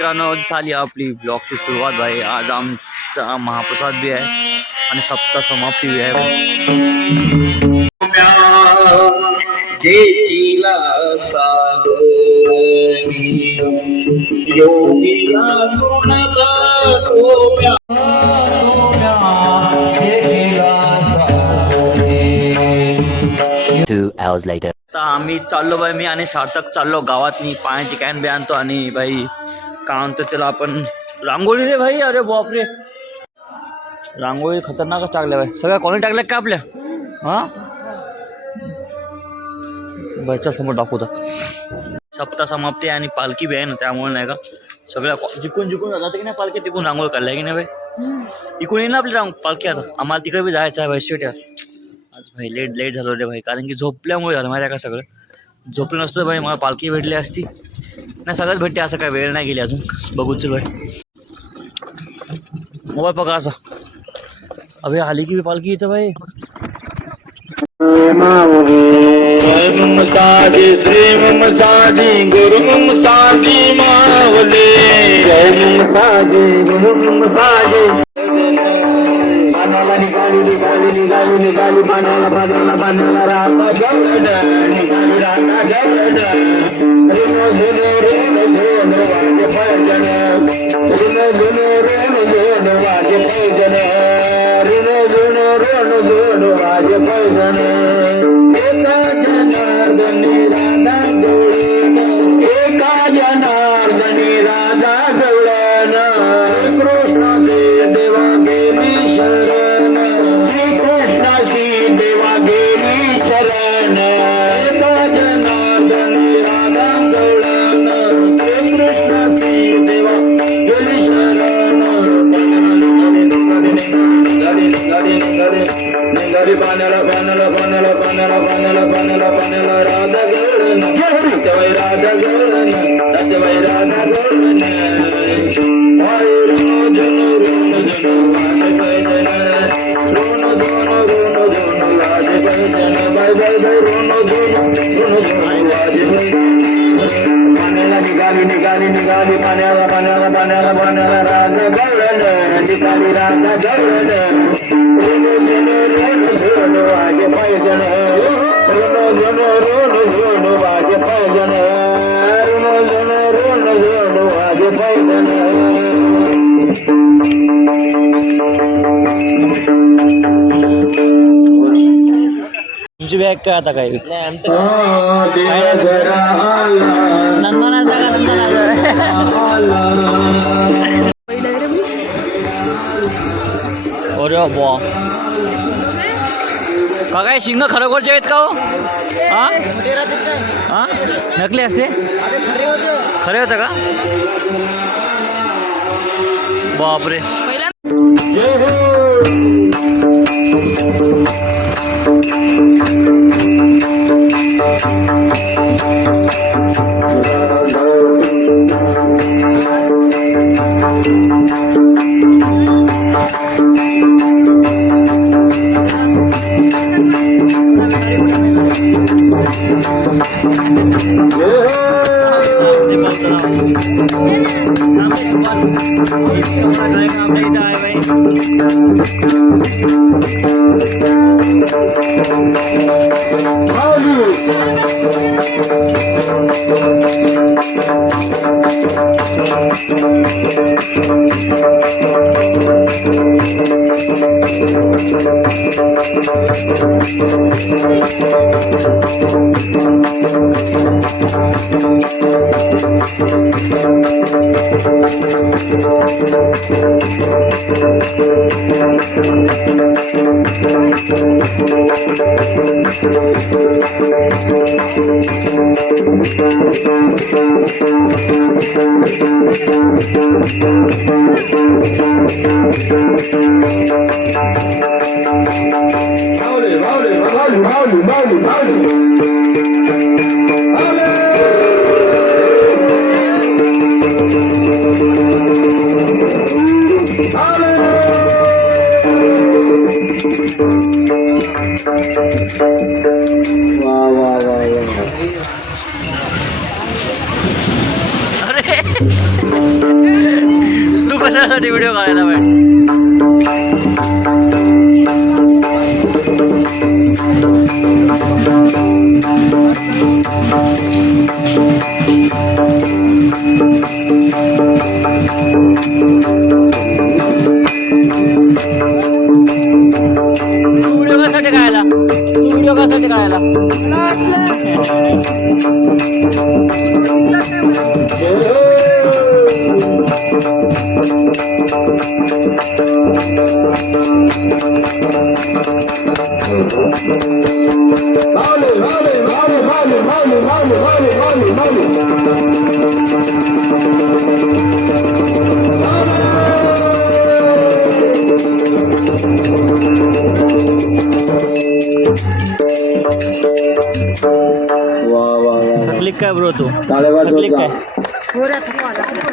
मित्रांनो झाली आपली ब्लॉगची सुरुवात भाई. आज आमचा महाप्रसाद भी आहे आणि सप्ताह समाप्ती भी आहे. आता आम्ही चाललो बाई, मी आणि सार्थक चाललो गावात. मी पाण्याची कॅन बी आणतो आणि भाई काय म्हणतो त्याला आपण रांगोळी रे भाई. अरे बापरे रांगोळी खतरनाकच टाकल्या भाई. सगळ्या कॉलनी टाकल्या का आपल्या? हां बाईच्या समोर दाखवता. सप्ताह समाप्ती आणि पालखी बी आहे ना, त्यामुळे नाही का सगळ्या जिकून जाते की नाही पालखी, तिकून रांगोळी काढल्या की नाही भाई. इकडून येईल ना आपली पालखी. आता आम्हाला तिकडे बी जायचं आहे भाई. शेवटी आज भाई लेट झालो रे भाई, कारण की झोपल्यामुळे झालं माहिती आहे का. सगळं झोपलं नसतं भाई मला पालखी भेटली असती नाही. सगळंच भेटते, असं काय वेळ नाही गेली अजून. बघू चल भाई मोबाईल पका असा. अबे आली की पालखी इथं भाई. ममसाजी श्री ममसाजी गुरु ममसाजी मावले. जय ममसाजी गुरु ममसाजी. बाणाला निघाली बाणाला राता गवड निघाली राता गवड. ऋण वाजे पैजन ऋण वाजे पैजन. एका जनार्दनी राधा गवळण एका जनार्दनी राधा गवळण. कृष्णाची देवा गेली शरण श्रीकृष्णाची देवा गेली शरण. एका जनार्दनी राधा गवळण श्रीकृष्णाची देवा गेली शरण. निघाली पाण्याला राधा गवळण. सत्यबाई राधा गवळण सत्यबाई राधा गवळण. ऋण वाजे पैजन ऋण वाजे पैजन. बाय बाय बाय ऋण वाजे पाण्याला निघाली पाण्याला राधा गवळण निघाली राधा गवळण. ऋण वाजे पैजन ऋण वाजे पैजन ऋण वाजे पैजन. तुमची बॅग काय आता काय अरे बा का काय शिंग खरोखरचे आहेत का हो? हां नकली असते खरे होतं का? बापरे. अरे कशासाठी व्हिडिओ काढायला पाहिजे. तू व्हिडिओ कशासाठी काढायला, तू व्हिडिओ कशासाठी काढायला. थकली काय ब्रो तू, थकली काय.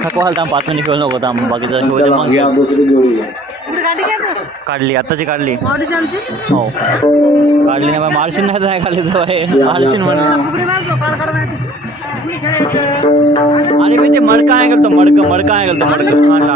थकवा थांब 5 मिनिट खेळ नको थांब बाकीचा खेळ दे मग. काढली आत्ताची काढली हो काढली नाही मार्शिन नाही काढली तर मार्शिन म्हणून. आणि मी ते मडका आहे करतो मडका आहे करतो आणलं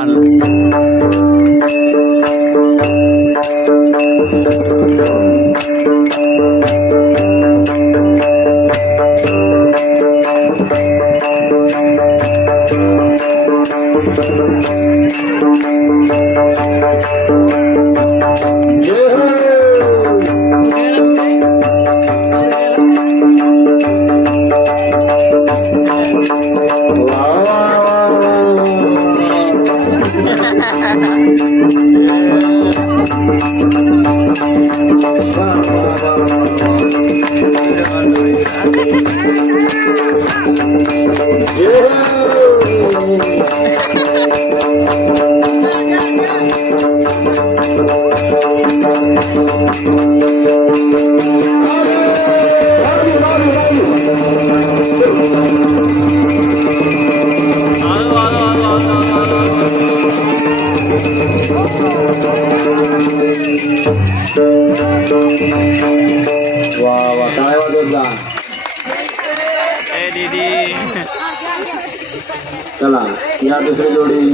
चला या दुसरी जोडी.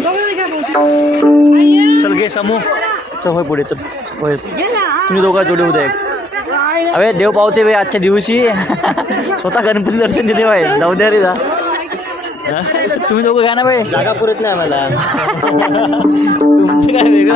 चल घे समूह चल होय पुढे चल होय तुम्ही दोघा जोडी उद्या एक. अरे देव पावते बे आजच्या दिवशी स्वतः गणपती दर्शन देते बाय जाऊ द्या रे जा. तुम्ही दोघं घ्या ना बाई जागा पुरत नाही आम्हाला. तुमचं काय वेगळं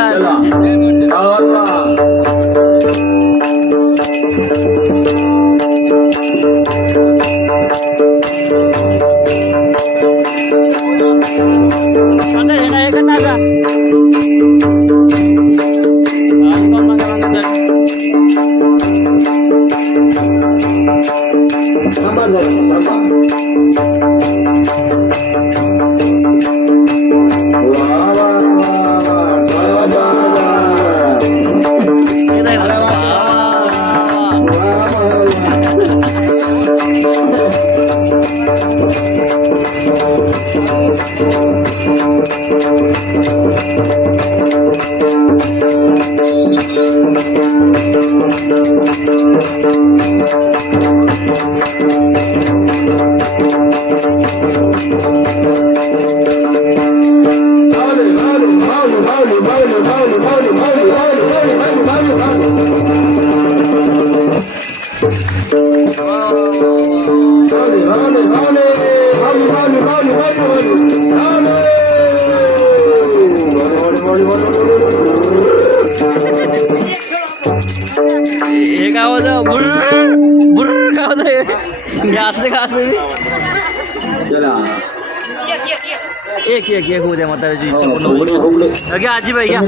हे काय होतं बुर्र काय होतं हे असले का असं एक एक एक होऊ द्या म्हाताऱ्याची इच्छा पूर्ण. घ्या आजीबाई घ्या.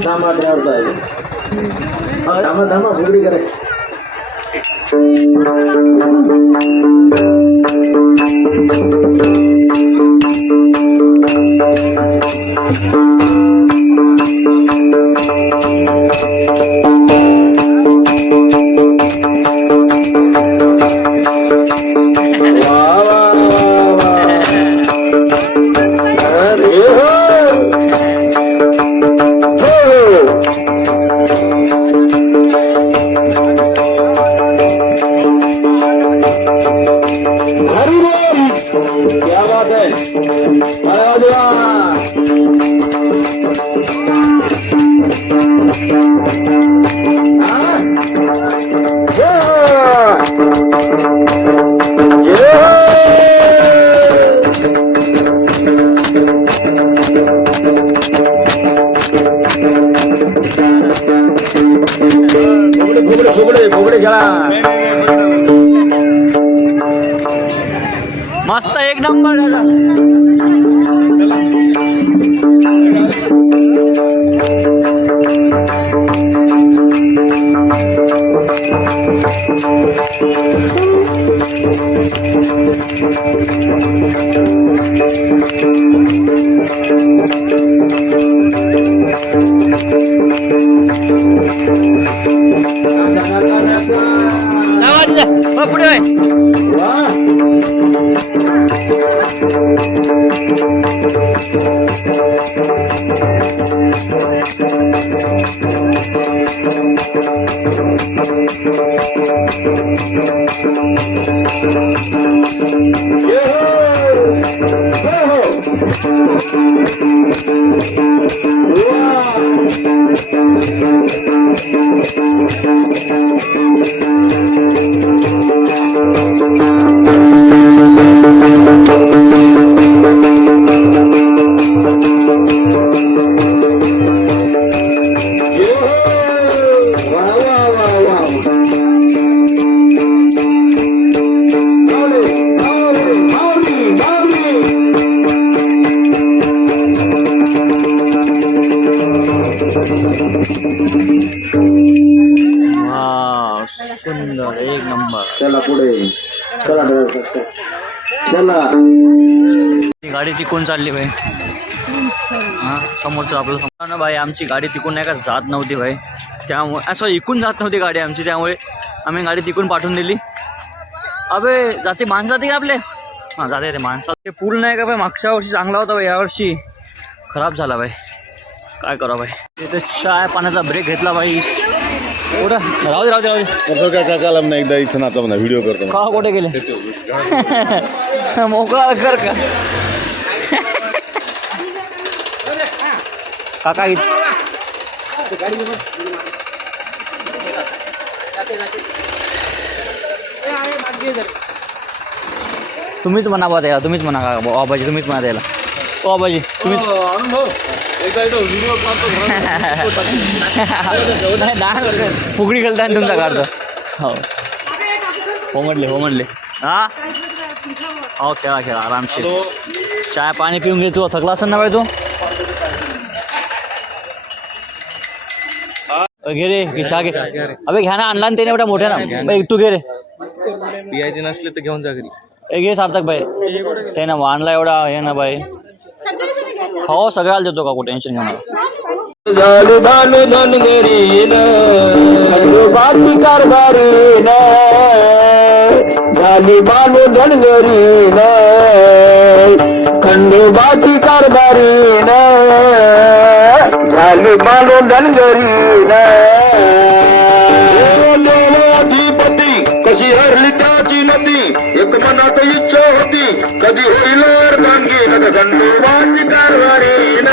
क्या बात है. वाव, सुंदर, एक नंबर. चला पुढे चला चला. ती गाडी तिकून चालली भाई. हां समोरचं आपलं समजा ना भाई. आमची गाडी तिकून नाही का जात नव्हती भाई, त्यामुळे असं इकून जात नव्हती गाडी आमची, त्यामुळे आम्ही गाडी तिकून पाठवून दिली. अबे जाते माणसं जाते का आपले. हां जाते रे माणसं. ते पूल नाही का भाई मागच्या वर्षी चांगला होता भाई, यावर्षी खराब झाला भाई. काय करा भाई. तिथे चाय पाण्याचा ब्रेक घेतला भाई. कुठं राहू दे राहू दे राहू दे. काय काल आम्ही एकदा इथं नाचा म्हणा व्हिडिओ करतो. का कुठे गेले मोकळा कर का काका तुम्हीच म्हणा बा त्याला, तुम्हीच म्हणा का बाबाजी, तुम्हीच म्हणा त्याला. ओ बाबाजी तुम्हीच फुगडी खेळता तुमचा काढतो. हो म्हणले हा हो खेळा खेळा आरामशीर. चाय पाणी पिऊन घे. तू थकला असेल ना बाई तू. घे रे की चहा घे. अबे घ्या ना, आणला ना त्याने एवढ्या मोठ्या ना. तू घे रे. पियायचे नसले तर घेऊन जा घरी. घे सार्थक भाई. ते ना आणला एवढा हे ना बाई. हो सगळ्याला देतो का, टेन्शन घेऊ नका. झाले बाल धनगरीन बाकी कारभारीन झाली बाल धनगरीन खंडोबाची कारभारीन झाली बाल धनगरीन. अधिपती कशी हरली त्याची नदी एक मनात इच्छा होती कधी होईल अर्धांगी खंडोबाची कारभारीन.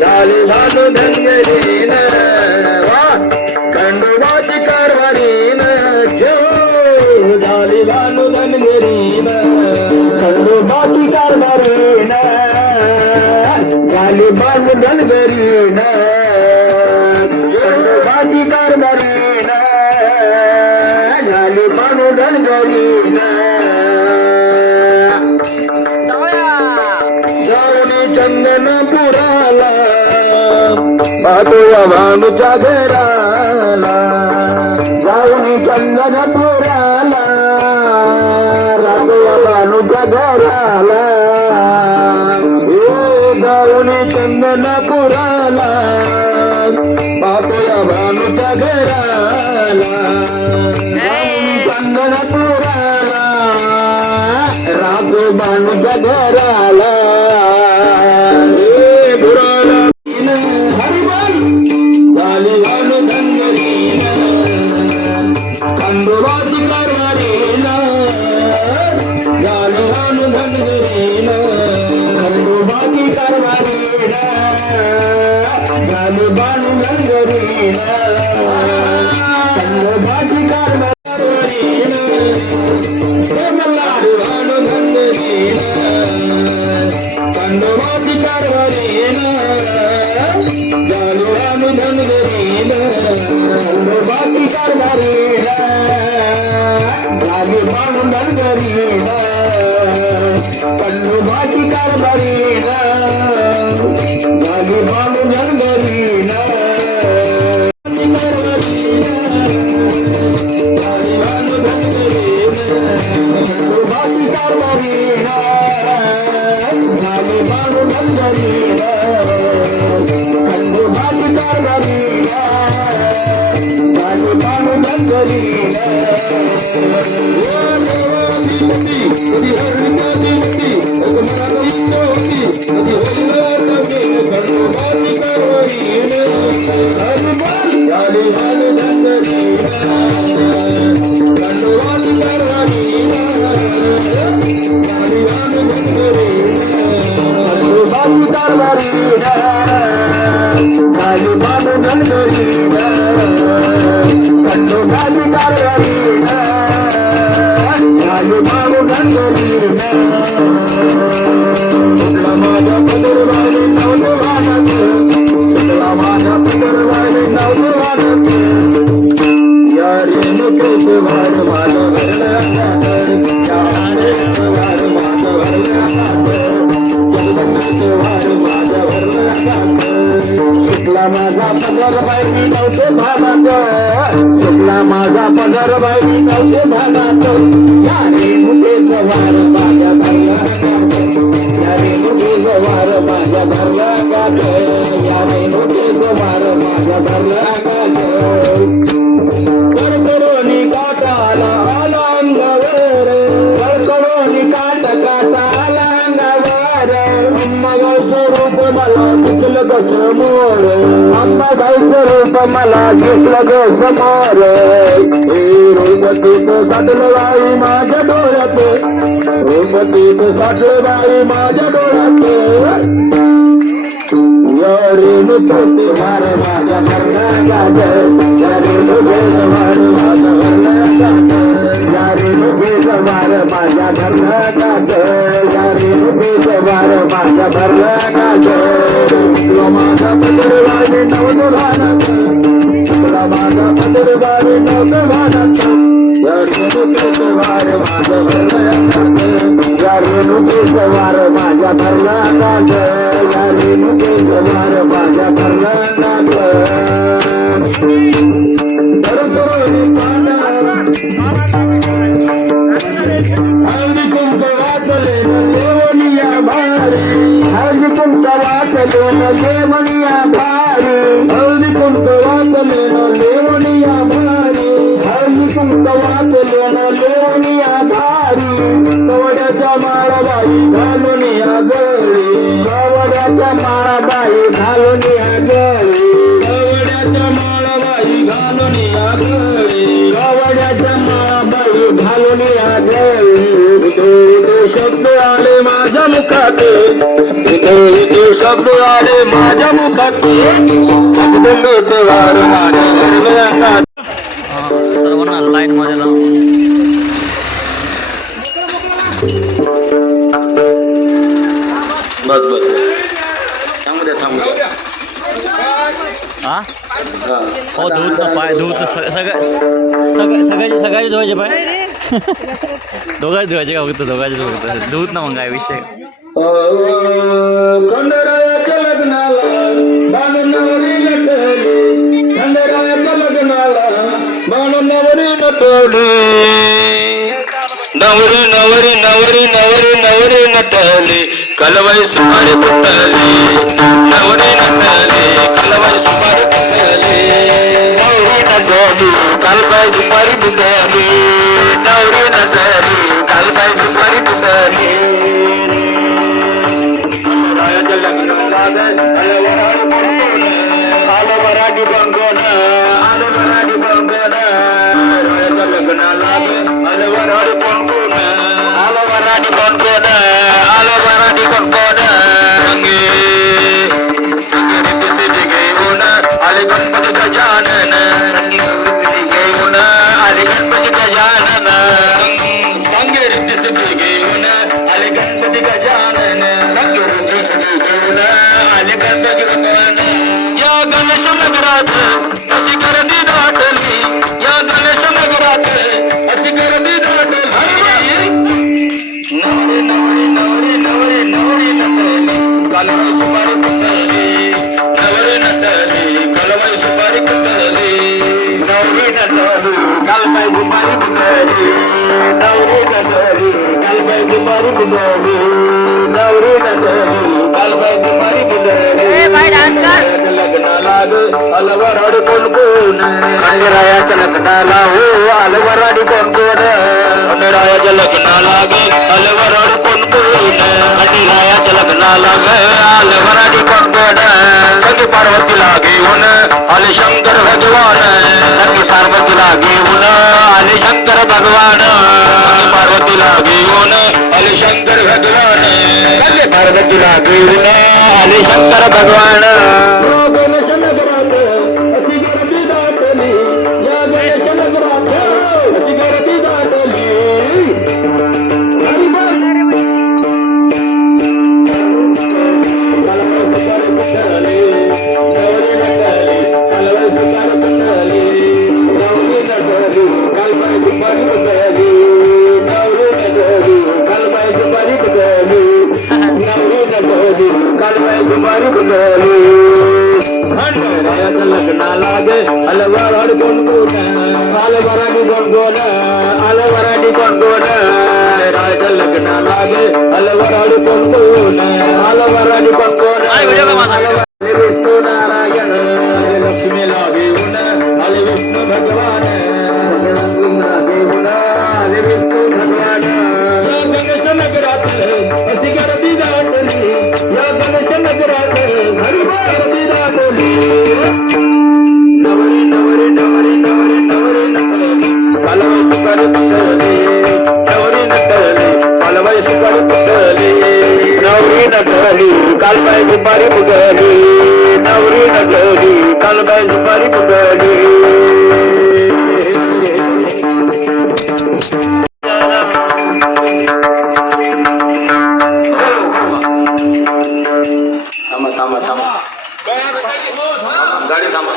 झाली भानू धनगरीन खंडोबाची कारभारीन. झाली भानू धनगरीन खंडोबाची कारभारीन झाली भानू धनगरीन खंडोबाची कारभारीन झाली भानू धनगरीन. चंदनपुराला पाहतोया भानूच्या घराला जाऊन चंदनपुराला राहतोया भानूच्या घराला. जाऊन चंदनपुराला पाहतोया भानूच्या घराला चंदनपुराला राहतो भानूच्या घराला. झाली भानू धनगरीन खंडोबाची कारभारीन झाली भानू धनगरीन खंडोबाची कारभारीन झाली भानू धनगरीन खंडोबाची कारभारीन भानू धनगरीन खंडोबाची कारभारीन झाली भानू धनगरीन खंडोबाची कारभारीन झाली भानू धनगरीन खंडोबाची कारभारीन झाली भानू धनगरीन झाली भानू धनगरीन खंडोबाची कारभारीन झाली भानू धनगरीन खंडोबाची कारभारीन झाली भानू धनगरीन. माझा पगार बाई नव्हते भागात चुकला माझा पगार बाई नव्हते भागात या रेणुके जवार माझ्या घरला या रेणुके जवार माझ्या घरला गाठ या रेणुके जवार माझ्या घरला गाठ करकरोनी काटाला आला अंगावर करकरोनी काट आला अंगावर अंबाबाईचं रूप मला दिसलं कसं मोर अंबाबाईचं रूप मला दिसलं कसं मोर हे रूपतीचं साठलं बाई माझ्या डोळ्यात रूपतीचं साठलं बाई माझ्या डोळ्यात या रेणुके वार माझ्या घरला गाठ या रेणुके वार माझ्या घरला गाठ या रेणुके वार माझ्या घरला गाठ या रेणुके वार माझ्या घरला गाठ तुला माझा पदरवाणी नव्हतं भानात तुला माझा पदरवाणी नव्हतं भानात या रेणुके वार माझ्या घरला गाठ या रेणुके वार माझ्या घरला गाठ या रेणुके वार माझ्या घरला गाठ सरकरोनी हल्ली तुमचं वाचले देवनिया भारी हल्ली तुमचं वाचले देवनिया भारी हल्ली तुमचं वाचले देवनिया भारी हल्ली तुमचं वाचले देवनिया भारी कवड्याच्या माळाबाई घालून या गळी कवड्याच्या माळाबाई घालून या गळी कवड्याच्या माळाबाई घालून या गळी कवड्याच्या माळाबाई घालून या गळी इथे शब्द आले माझ्या मुखात इथे शब्द आले माझ्या मुखात वार माझ्या घरला सर्वांना लाईन मध्ये लावून बस बस थांबू द्या थांबू द्या हा हो धूत ना पाय धूत सगळ्याचे धुवायचे पाय दोघांचे धुवायचे का फक्त दोघांचे फक्त धूत ना मग काय विषय खंडरायाच्या लग्नाला बाणून नवरी नटली खंडरायाच्या लग्नाला बाणून नवरी नटली नवरी नवरी नवरी नवरी नवरी नटली कलवाई सुपारी फुटली नवरी नटली कलवाई सुपारी फुटली नवरी नटली कलवाई सुपारी फुटली नवरी नटली कलवाई सुपारी फुटली रायाच्या लग्नाला आलं मराठी बंगोन आलं मराठी बंगोन रायाच्या लग्नाला आलं मराठी बंगोन आलं मराठी बंगोन आलं मराठी बंगोन संगे घेऊन आले गणपती गजानन घेऊन आले गणपती गजानन संगे घेऊन आले गणपती गजानन घेऊन आले गणपती गजानन या गणेश नगरात अशी गर्दी दाटली या गणेश नगरात अशी गर्दी दाटली नवरी नवरी नवरी नवरी नवरी नटली कलवाई सुपारी फुटली नवरी नटली कलवाई सुपारी फुटली नवरी नटली कलवाई सुपारी फुटली नवरी नटली कलवाई सुपारी फुटली नवरी नटली कलवाई सुपारी फुटली लग्नाला अलवराडी कोण कोण रायाच्या लग्नाला हो अलवराडी कोण कोण रायाच्या लग्नाला अलवराडी कोण कोण रायाच्या लग्नाला अलवराडी कोण कोण सखी पार्वतीला घेऊन आले शंकर भगवान सखी पार्वतीला घेऊन आले शंकर भगवान पार्वतीला घेऊन आले शंकर भगवान आले पार्वतीला घेऊन आले शंकर भगवान या गणेश नगरात अशी गर्दी दाटली या गणेश नगरात अशी गर्दी दाटली हरी बोल लग्नाला गे अलवराडी कोण अलवराडी कोण अलवराडी कोण राजा लग्नाला गे अलवराडी कोण अलवराडी कोण आई व्हिडिओ का माझा विष्णू नारायण लक्ष्मी लागेऊन आले विष्णू भगवान आले विष्णू भगवान या गणेश नगरात अशी गर्दी दाटली या गणेश नगरात गर्दी दाटली नवरी नवरी नवरी नवरी नवरी नटली कालवाई सुपारी पुटली नवरी नटली कालवाई सुपारी पुटली नवरी नटली कालबाई सुपारी पुटली नवरी नटली कालबाई सुपारी पुटली थांबा थांबा थांबा गाडी थांबा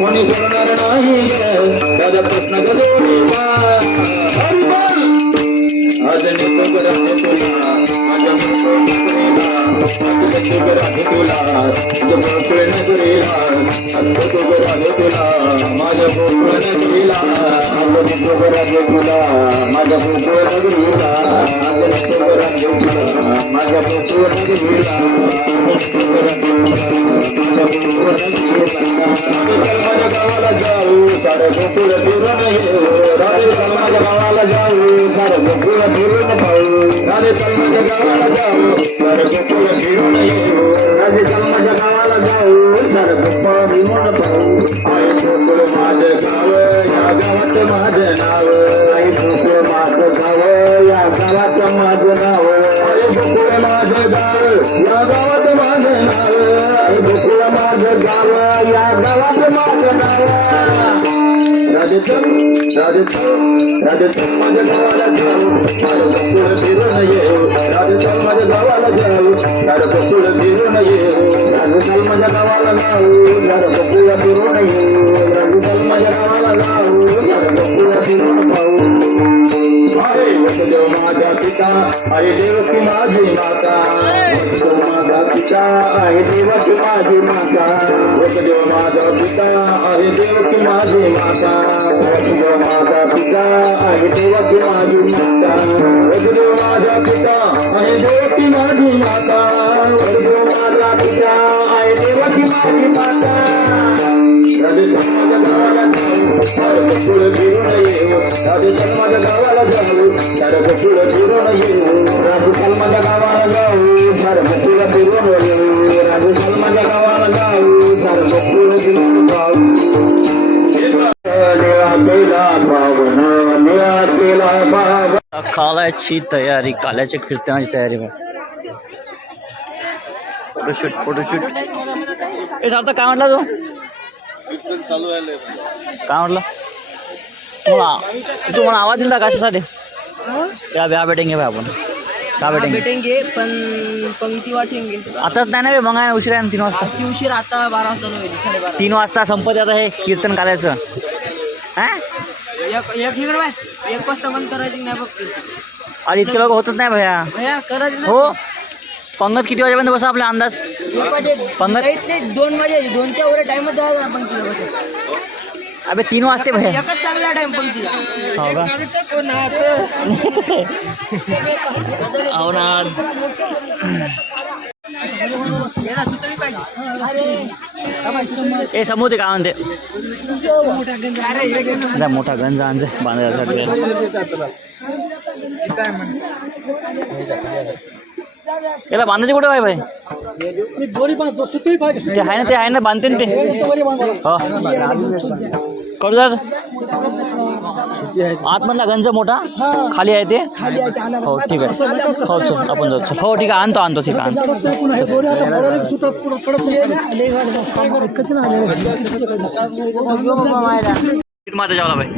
कोणी सोडणार नाही दादा प्रश्न आज तुला माझ्या गावाला जाऊ सारे गोकुळ फिरून गावाला जाऊ सारे गोकुळ फिरून पाहू राधे माझ्या गावाला जाऊ सारे गोकुळ फिरून येऊ राधे माझ्या गावाला जाऊ सारे गोकुळ फिरून पाहू आई गोकुळ माझे गाव या गावात माझे नाव आई गोकुळ माझं गाव या गावात माझं नाव आई गोकुळ माझं गाव या गावात माझं नाव आई गोकुळ माझं गाव या गावात माझं नाव राजस्थान माझ्या गावाला जाऊ माझ्या गोकुळ फिरून येऊ राजस्थान माझ्या गावाला जाऊ सारं गोकुळ फिरून येऊ राजस्थान माझ्या गावाला जाऊ सारं गोकुळ फिरून येऊ राजस्थान माझ्या गावाला जाऊ सारं गोकुळ फिरून पाहू अरे वसुदेव माझा पिता अरे देवकी माझी माता वसुदेव माझा पिता आहे देवकी माझी माता वसुदेव माझा पिता आहे देवकी माझी माता वसुदेव माझा पिता आहे देवकी माझी माता वसुदेव माझा पिता आहे देवकी माझी माता वसुदेव माझा पिता आहे देवकी माझी माता राजस्थान माझ्या गावाला जाऊ सारं गोकुळ फिरून येऊ राजस्थान माझ्या गावाला जाऊ सारं गोकुळ फिरून येऊ राजस्थान माझ्या गावाला जाऊ सारं गोकुळ फिरून येऊ राजस्थान माझ्या गावाला जाऊ सारं गोकुळ फिरून पाहू खालाय काल्याची तयारी, काल्याच्या कीर्तनाची तयारी बघ. फोटोशूट हे सांगता काय म्हटलं तू? काय म्हटलं तू मला आवाज दिला कशासाठी? या भेटेंगे भाई आपण का भेटेंगे पण पंक्ती वाटेंगे आताच नाही ना मग आहे उशीर आहे ना 3 वाजता. उशीर आता 12 वाजता होईल 12:30 3 वाजता संपत आता हे कीर्तन काल्याचं. हा एक इकडे बाय 1 वाजता बंद करायची नाही बघ. अरे इतके लोक होतच नाही भैया. भैया करायचं हो पंगत किती वाजेपर्यंत बसा आपला अंदाज? पंगत 2 वाजे 2च्या वर टाइमच जायला आपण किलो अबे 3 वाजते भैया. एकच चांगला टाइम पंक्तीला. हो का? हो ना. ए समोर ते काय म्हणते मोठा गंज आणजे बांधायसाठी. याला बांधायचे कुठे भाई? ते आहे ना बांधते ना ते. हो कर्जाच आतमधला गंज मोठा खाली आहे ते. हो ठीक आहे. हो चल आपण जाऊ. हो ठीक आहे आणतो ठीक आहे माझा जेवला भाई.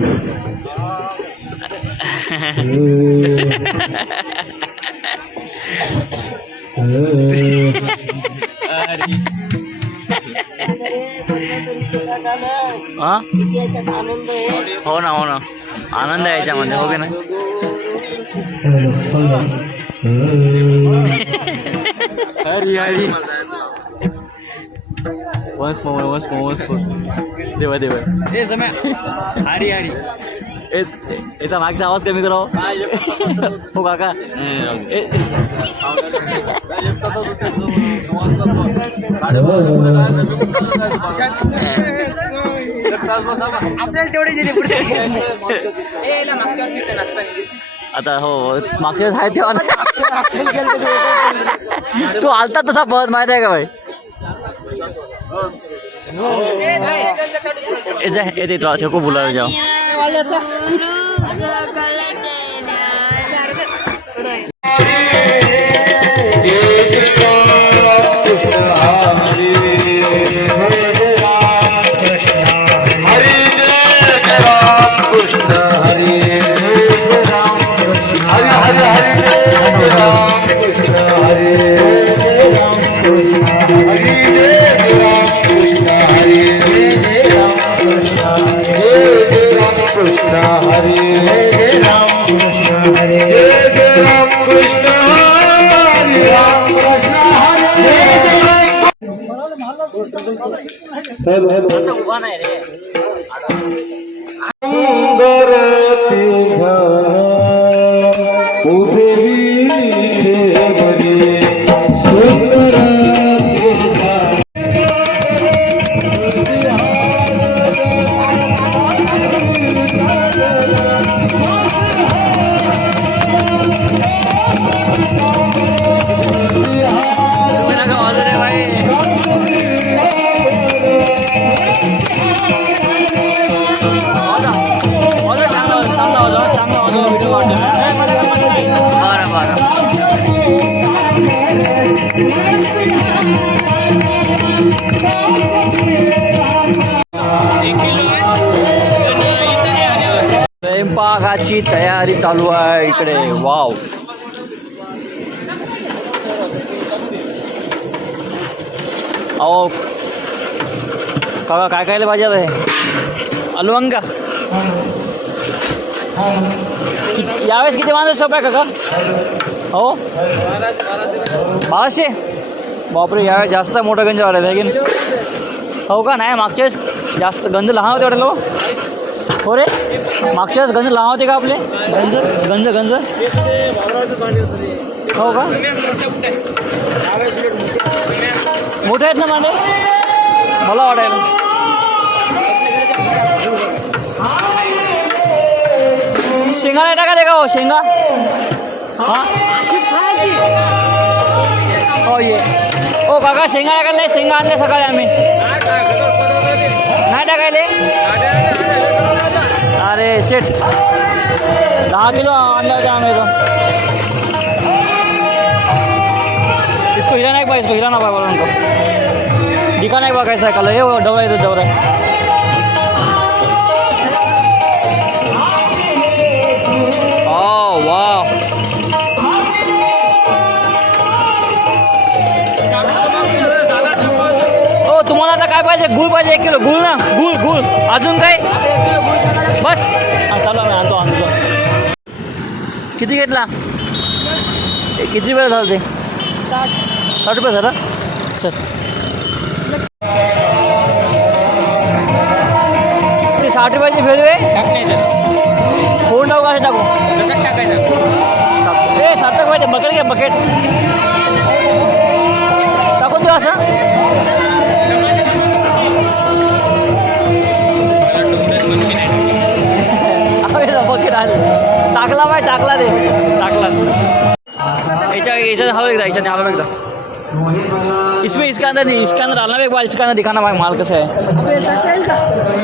हो ना आनंद आहे याच्यामध्ये. हो की नाही? हरी वन्स मोर देवा हरी याचा मागचा आवाज कमी करावं. हो काका आपल्याला तेवढे दिले आता. हो मागच्या वेळेस आहे तेव्हा तू आलता तसा बहुत माहिती आहे का भाई? येते तुला छको बोलायला जाऊ. उभा नाही रे. स्वयंपाकाची तयारी चालू आहे इकडे. वाव अहो काका काय खायला भाजी आहे? अलवंगा यावेळेस किती माणसं सोप आहे काका? हो 1200. बापरे यावेळेस जास्त मोठा गंज वाढायला आहे की नाही? हो का? नाही मागच्या वेळेस जास्त गंज लहान होते वाटेल. हो रे मागच्या वेळेस गंज लहान होते का आपले? गंज हो का? मोठे आहेत ना मांडे मला वाटायला. शेंगा नाही टाका दे का? हो शेंगा. हां हो ये ओ काका शेंगा टाकायला नाही. शेंगा आणले सकाळी आम्ही. नाही टाकायले. अरे सेठ 10 किलो आणला होता आणायचा. इसको हिला नाही पाहिजे, इसको हिला ना पाहिजे बोला उनको. दिखा नाही बघायचा आहे काला. हे डवरा येतो डवरा. ओ वा तुम्हाला आता काय पाहिजे? गुळ पाहिजे 1 किलो. गुळ ना, गुळ गुळ. अजून काय? बस हां चालू मी आणतो. किती घेतला? किती वेळ झाला ते? 60 रुपये झाला. चल ते 60 रुपयाची व्हॅल्यू आहे. फोन टाकू कसं टाकू? ए सार्थक पाहिजे. बकेट घे बकेट. टाकून देऊ असं. बकेट आले. टाकला बाय टाकला रे टाकला. याच्यात हवा एकदा, याच्यात हवा एकदा. इसमें इसके अंदर नहीं, इसके अंदर डालना भी एक बार. इसके अंदर दिखाना भाई माल कैसा है.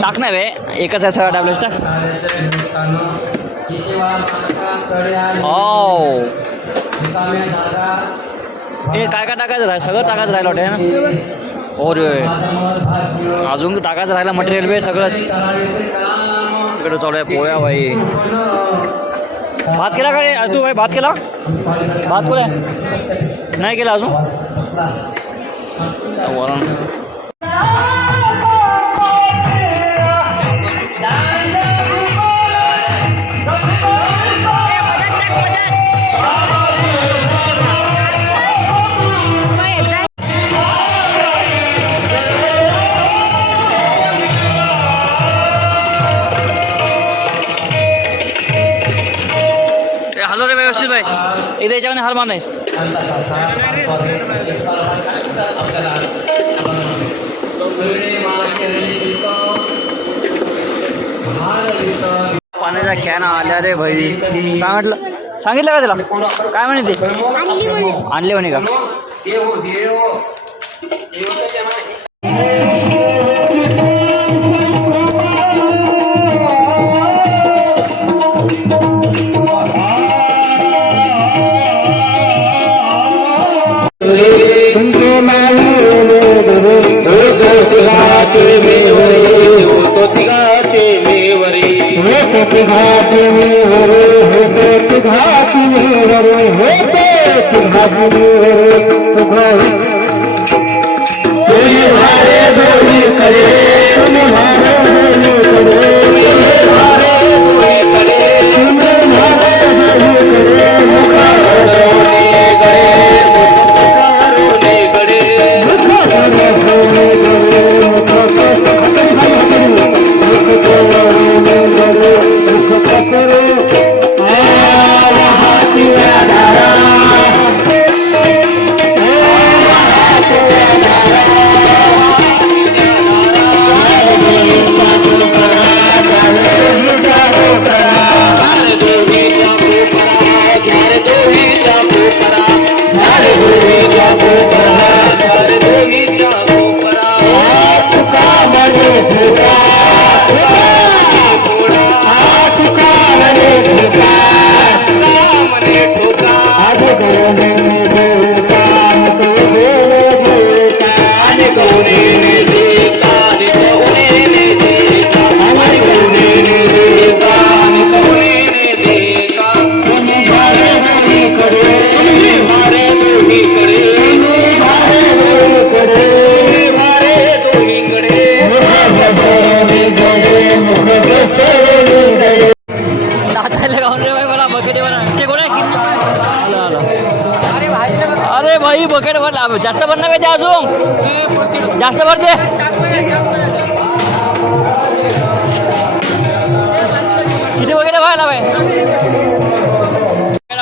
टाकना बे एकच आहे सगळं टॅबलेट टाक. ओ हे काय काय टाकायचं राहील? सगळं टाकायचं राहिलं वाटतं ना. और अजून टाकायचं राहिलं मटेरियल बे सगळंच. इकडं चालू आहे पोळ्या भाई. भात केला का रे आज तू भाई? भात केला? भात कोण आहे? नाही केला अजून. वरण हॅलो रे व्यवस्थित भाई. एकदा याच्यामध्ये हार मार नाही. पाण्याचा कॅन आल्या रे भाई. काय म्हटलं? सांगितलं का त्याला? काय म्हणे ते? आणले म्हणे का? अरे भाई बकेट भर. जास्त भर ना पाहिजे अजून. जास्त भरते. किती बकेट व्हायला भाई?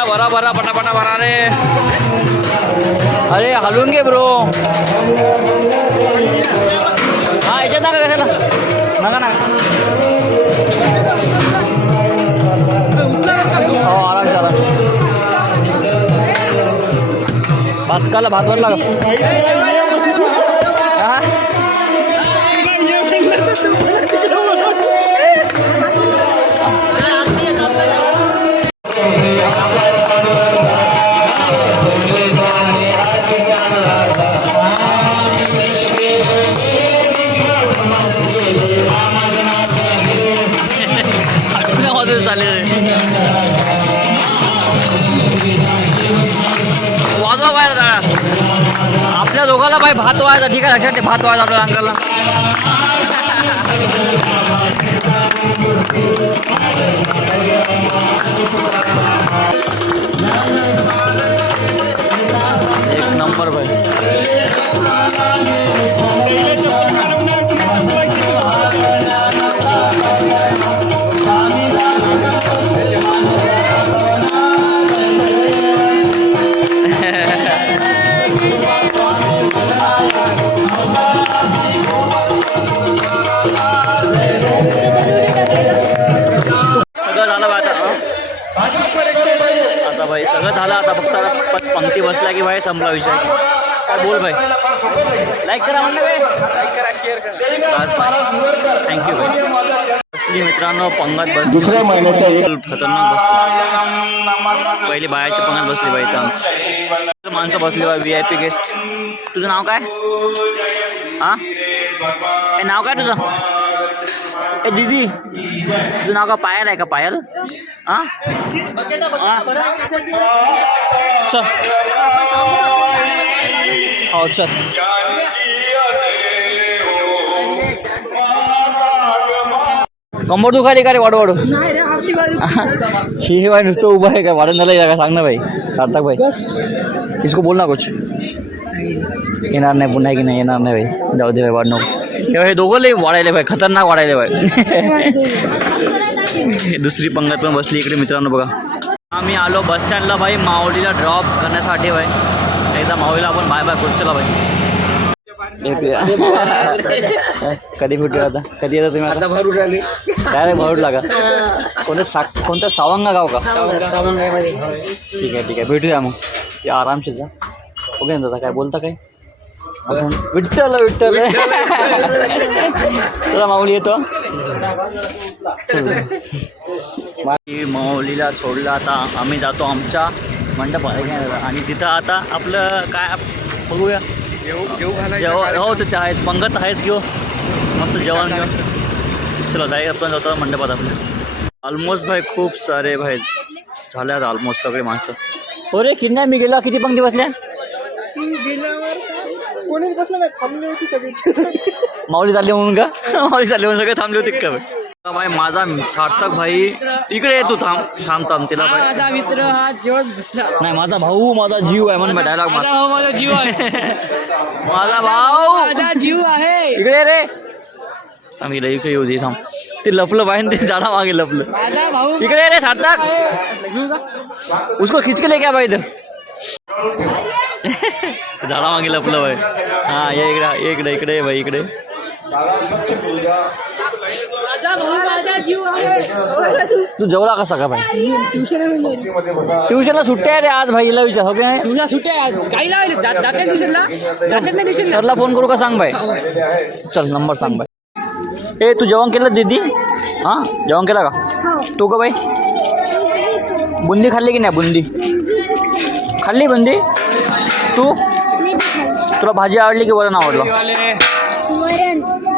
भरा भरा पटापटा भरा रे. अरे हलवून घे ब्रो. हा याच्यात नका कशाला नका ना. हो आराम झाला. भात काला भात भरला का? आपल्या दोघाला भाई भात व्हायचा. ठीक आहे, लक्षात ठेव, भात व्हायचा आपल्या अंकलला. एक नंबर भाई. सगळं झालं बा आता भाई, सगळं झालं आता. फक्त बस पंक्ती बसला की भाई संपला विषय. काय बोल भाई. लाईक करा म्हणलं भाई, लाईक करा, शेअर करा. थँक्यू भाई. बसली मित्रांनो पंगत बस. दुसऱ्या महिन्याचा एक खतरनाक बसली. पहिली बायाची पंगत बसली बाई. इथं माणसं बसली बाई, VIP गेस्ट. तुझं नाव काय? हां, हे नाव काय तुझं? ए दीदी, तुझं नाव का पायल आहे का? पायल. हां चल, हो चल. कंबर दुखाली का रे? वाढू वाढू. नाही रे, आपली गाडी ही भाई नुसतं उभं आहे का? वाढून झालं का? सांग ना भाई. सार्थक भाई, इसको बोल ना कुछ. येणार नाही पुन्हा की नाही येणार नाही भाई. जाऊ दे भाई, वाढ नको. हे दोघं लई वाढायले भाई, खतरनाक वाढायले भाई. दुसरी पंगत पण बसली इकडे मित्रांनो बघा. आम्ही आलो बस स्टँडला भाई, माऊलीला ड्रॉप करण्यासाठी भाई. एकदा माऊलीला आपण बाय बाय पुढच्याला भाई. कधी भेटू आता? कधी येता तुम्ही आता? भरून आली. काय रे भरूड लागा? कोणतं सावंगा गाव का? ठीक आहे ठीक आहे, भेटूया मग. आरामशीर जा. ओके ना दादा, काय बोलता काय? आपण विठ्ठल विठ्ठल. चला माऊली येतो. माऊलीला सोडलं आता आम्ही जातो आमच्या मंडपात. आणि तिथं आता आपलं काय बघूया. जेवण हो तिथे आहेत, पंगत आहेच घेऊ. मस्त जेवण घेऊ. चला जाई आपण जातो मंडपात आपल्या. ऑलमोस्ट भाई खूप सारे भाई झाल्यात ऑलमोस्ट सगळे माणसं. हो रे किन्या मी गेला. किती पंक्ती बसल्या? कोणीच बसलं नाही, थांबली होती सगळी. माऊली चालली म्हणून का? माऊली चालली म्हणून सगळे थांबले होते का भाई? माझा सार्थक भाई इकडे येतो. थांब तिला भाई. माझा मित्र हा जेवण बसला. नाही माझा भाऊ माझा जीव आहे म्हणून डायलॉग. माझा जीव आहे. माझा भाऊ माझा जीव आहे. इकडे रे. आम्ही इकडे येऊ दे. थांब, ते लपलं पाहिजे, ते झाडा मागे लपलं. माझा भाऊ इकडे रे सार्थक. उसको खिंच के ले क्या भाई इधर. झाडा मागे लपलं भाई. हा ये इकडे इकडे भाई इकडे. माझा भाऊ माझा जीव आहे. तू जेवला कसा का भाई? ट्युशनला सुट्ट्या आहे रे आज भाईला विचार. हो काय तुझ्या सुट्ट्या काही लावले जातात ट्युशनला. जातात ना ट्युशनला. सरला फोन करू का सांग भाई? चल नंबर सांग भाई. ए तू जेवण केलं दीदी? हां जेवण केलं का? तू का भाई बुंदी खाल्ली की नाही? बुंदी खाल्ली बुंदी. तू तुला भाजी आवडली की वरण आवडलं?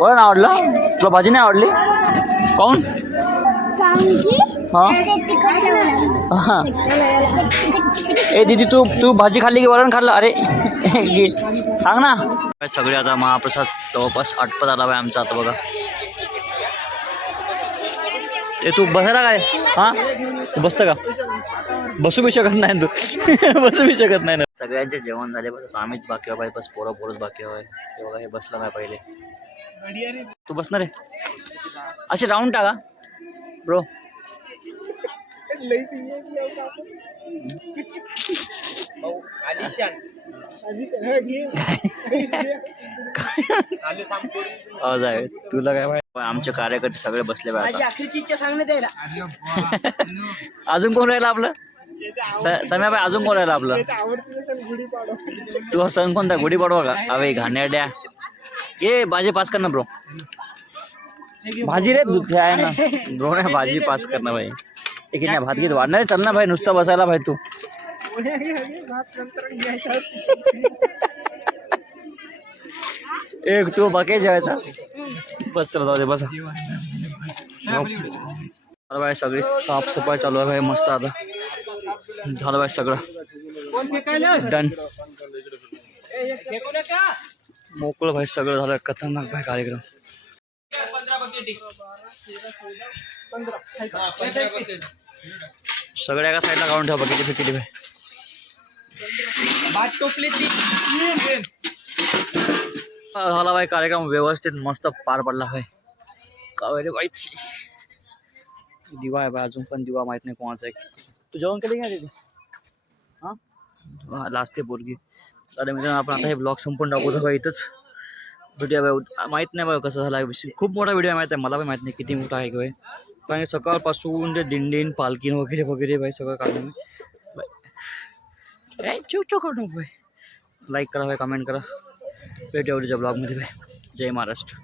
वरण आवडलं. तुला भाजी नाही आवडली? काऊन? हां हां. ए दीदी तू भाजी खाल्ली की वरण खाल्लं? अरे सांग ना. सगळे आता महाप्रसाद जवळपास आटपत आला भाई आमचा आता बघा. ते तू बसायला काय? हां तू बसतं का? बसू बी शकत नाही तू. बसू बी शकत नाही ना. सगळ्यांचे जेवण झाले बस आम्हीच बाकी आहे बस. पोरंच बाकी आहे. हे बघा हे बसला नाही पहिले. तू बसणार आहे असे राऊंड टाका ब्रो. जाय तुला काय माहिती. आमचे कार्यकर्ते सगळे बसले पाहिजे. आखरीची इच्छा सांगण्यात द्यायला. अजून कोण राहिला आपलं? सम्या भाई अजून कोण राहिला आपलं? तू सण कोणता? गुढीपाडवा का? अवे घाणेरड्या. ये भाजी पास कर ना ब्रो. भाजी रे आहे ना ब्रो ना. भाजी पास कर ना भाई. एक नाही भात घेत वाढणार चल ना भाई. नुसतं बसायला भाई तू. एक तू बाकी जेवायचा बस. चला जाऊ दे बसा. अरे भाई सगळी साफसफाई चालू आहे भाई मस्त. आता झालं भाई सगळं डन. मोकळं भाई सगळं झालं खतरनाक भाई कार्यक्रम. सगळ्या एका साईडला काढून ठेवा बघितली फेकिली भाई. झाला भाई कार्यक्रम व्यवस्थित मस्त पार पडला भाई. कावेरी बाईची दिवा आहे भाई, अजून पण दिवा माहित नाही कोणाचा आहे. तू जेवण केली का तिथे? हां लास्ट ते पोरगी. तर मित्रांनो आपण आता हे ब्लॉग संपून टाकू भाई इथंच. व्हिडिओ भाई माहीत नाही भाई कसं झाला. खूप मोठा व्हिडिओ माहीत आहे, मला पण माहीत नाही किती मोठा आहे भाई. कारण सकाळपासून ते दिंडीन पालखीन वगैरे वगैरे भाई सगळं काढून भाई. चू करू नको भाई. लाईक करा भाई, कमेंट करा. भेटूया उद्याच्या ब्लॉगमध्ये भाई. जय महाराष्ट्र.